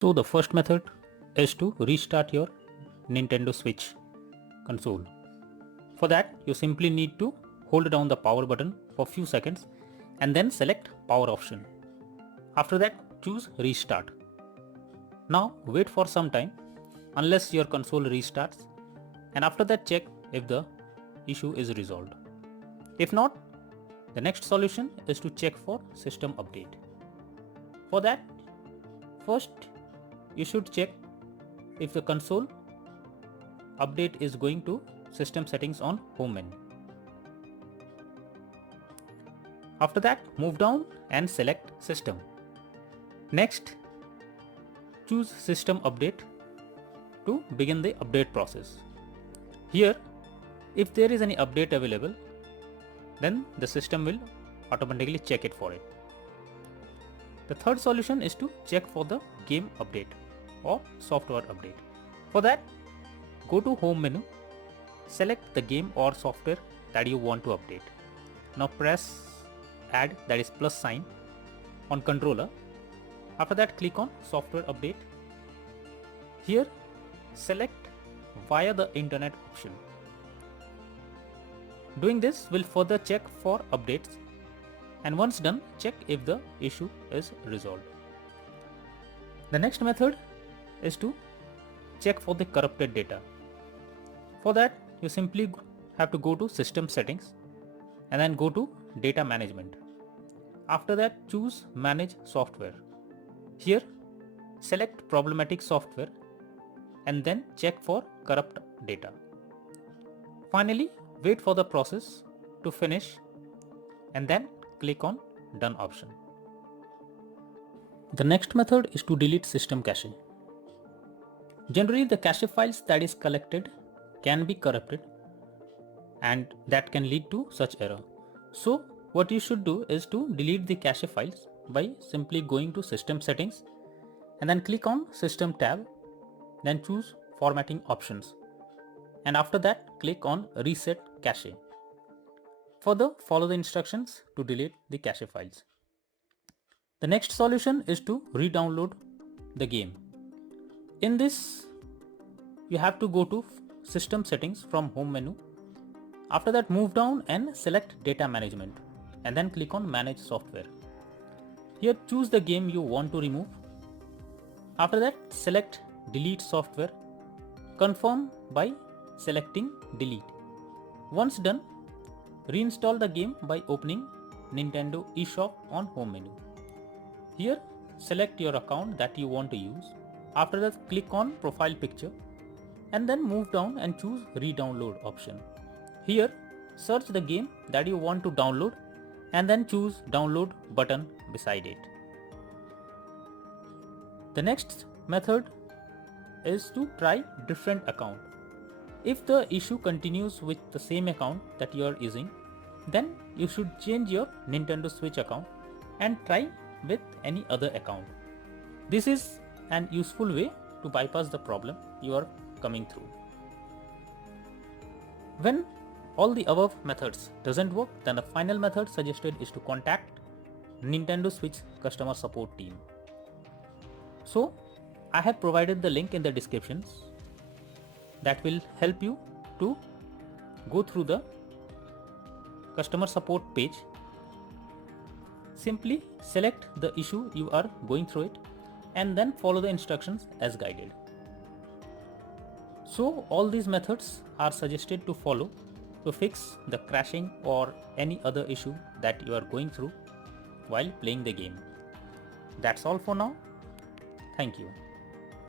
So the first method is to restart your Nintendo Switch console. For that, you simply need to hold down the power button for few seconds and then select power option. After that, choose restart. Now wait for some time unless your console restarts, and after that check if the issue is resolved. If not, the next solution is to check for system update. For that, first you should check if the console update is going to system settings on home menu. After that, move down and select system. Next, choose system update to begin the update process. Here, if there is any update available, then the system will automatically check it for it. The third solution is to check for the game update or software update. For that, go to home menu, select the game or software that you want to update. Now press add, that is plus sign, on controller. After that, click on software update. Here, select via the internet option. Doing this will further check for updates, and once done, check if the issue is resolved. The next method is to check for the corrupted data. For that, you simply have to go to system settings and then go to data management. After that, choose manage software. Here, select problematic software and then check for corrupt data. Finally, wait for the process to finish and then click on done option. The next method is to delete system cache. Generally, the cache files that is collected can be corrupted and that can lead to such error. So what you should do is to delete the cache files by simply going to system settings and then click on system tab, then choose formatting options, and after that click on reset cache. Further, follow the instructions to delete the cache files. The next solution is to re-download the game. In this, you have to go to system settings from home menu. After that, move down and select data management and then click on manage software. Here, choose the game you want to remove. After that, select delete software. Confirm by selecting delete. Once done, reinstall the game by opening Nintendo eShop on home menu. Here, select your account that you want to use. After that, click on profile picture and then move down and choose re-download option. Here, search the game that you want to download and then choose download button beside it. The next method is to try different account. If the issue continues with the same account that you are using, then you should change your Nintendo Switch account and try with any other account. This is an useful way to bypass the problem you are coming through. When all the above methods doesn't work, then the final method suggested is to contact Nintendo Switch customer support team. So I have provided the link in the descriptions that will help you to go through the customer support page. Simply select the issue you are going through it and then follow the instructions as guided. So all these methods are suggested to follow to fix the crashing or any other issue that you are going through while playing the game. That's all for now. Thank you.